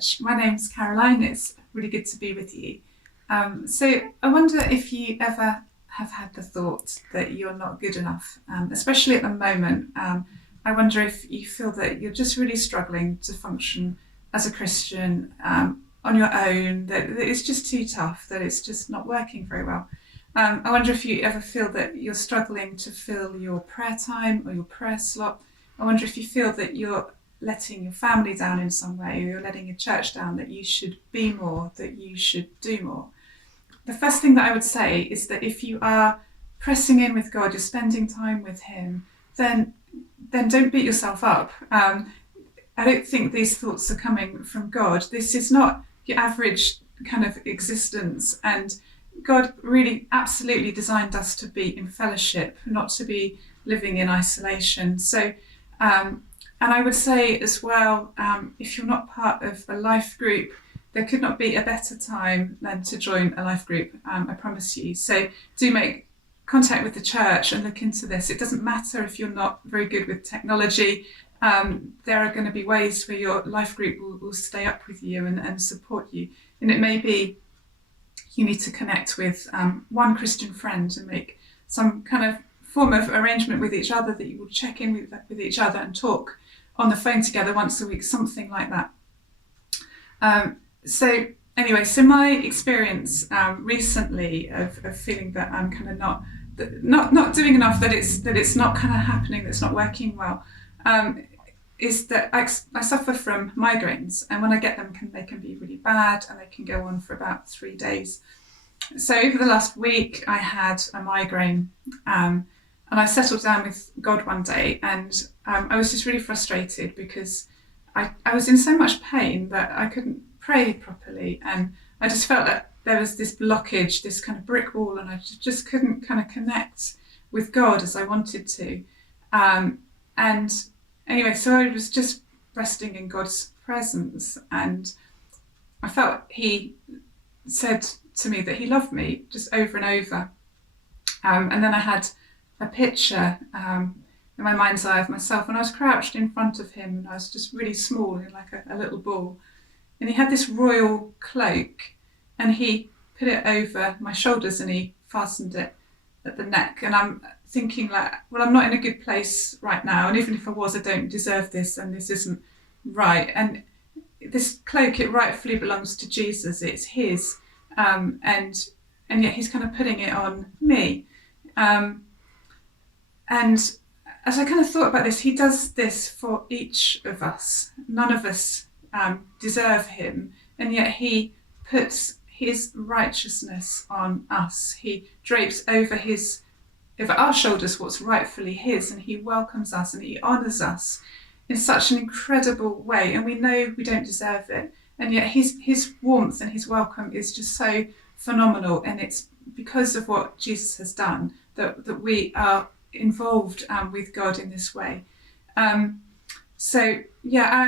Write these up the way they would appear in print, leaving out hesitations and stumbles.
Church. My name's Caroline. It's really good to be with you. So I wonder if you ever have had the thought that you're not good enough, especially at the moment. I wonder if you feel that you're just really struggling to function as a Christian on your own, that it's just too tough, that it's just not working very well. I wonder if you ever feel that you're struggling to fill your prayer time or your prayer slot. I wonder if you feel that you're letting your family down in some way, or you're letting your church down, that you should be more, that you should do more. The first thing that I would say is that if you are pressing in with God, you're spending time with Him, then don't beat yourself up. I don't think these thoughts are coming from God. This is not your average kind of existence, and God really absolutely designed us to be in fellowship, not to be living in isolation. So and I would say as well, if you're not part of a life group, there could not be a better time than to join a life group, I promise you. So do make contact with the church and look into this. It doesn't matter if you're not very good with technology. There are going to be ways where your life group will stay up with you and support you. And it may be you need to connect with one Christian friend and make some kind of form of arrangement with each other, that you will check in with each other and talk on the phone together once a week, something like that. So my experience recently of feeling that I'm kind of not doing enough, that it's not kind of happening, that's not working well, is that I suffer from migraines, and when I get them, they can be really bad, and they can go on for about 3 days. So over the last week, I had a migraine, and I settled down with God one day, and I was just really frustrated because I was in so much pain that I couldn't pray properly, and I just felt that there was this blockage, this kind of brick wall, and I just couldn't kind of connect with God as I wanted to. So I was just resting in God's presence, and I felt He said to me that He loved me just over and over. And then I had a picture in my mind's eye of myself, and I was crouched in front of Him, and I was just really small, in like a little ball. And He had this royal cloak, and He put it over my shoulders, and He fastened it at the neck. And I'm thinking, like, well, I'm not in a good place right now, and even if I was, I don't deserve this, and this isn't right. And this cloak, it rightfully belongs to Jesus. It's His, and yet He's kind of putting it on me. And as I kind of thought about this, He does this for each of us. None of us deserve Him, and yet He puts His righteousness on us. He drapes over our shoulders what's rightfully His, and He welcomes us and He honours us in such an incredible way. And we know we don't deserve it, and yet His warmth and His welcome is just so phenomenal. And it's because of what Jesus has done that we are involved with God in this way. I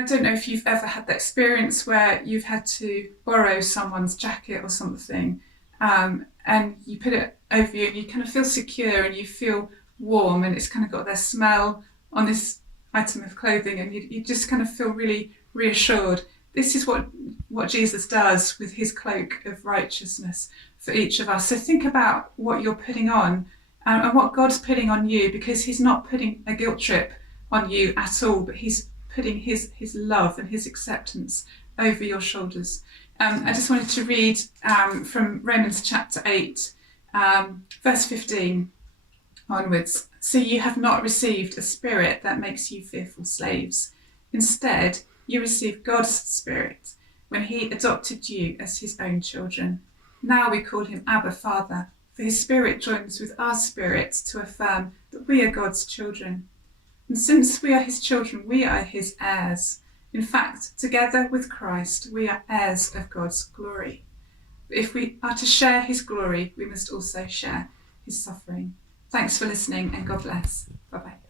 don't know if you've ever had that experience where you've had to borrow someone's jacket or something, and you put it over you, and you kind of feel secure and you feel warm, and it's kind of got their smell on this item of clothing, and you just kind of feel really reassured. This is what Jesus does with His cloak of righteousness for each of us. So think about what you're putting on, and what God's putting on you, because He's not putting a guilt trip on you at all, but He's putting His love and His acceptance over your shoulders. I just wanted to read from Romans chapter 8, verse 15 onwards. So you have not received a spirit that makes you fearful slaves. Instead, you received God's Spirit when He adopted you as His own children. Now we call Him Abba, Father, for His Spirit joins with our spirit to affirm that we are God's children. And since we are His children, we are His heirs. In fact, together with Christ, we are heirs of God's glory. But if we are to share His glory, we must also share His suffering. Thanks for listening, and God bless. Bye-bye.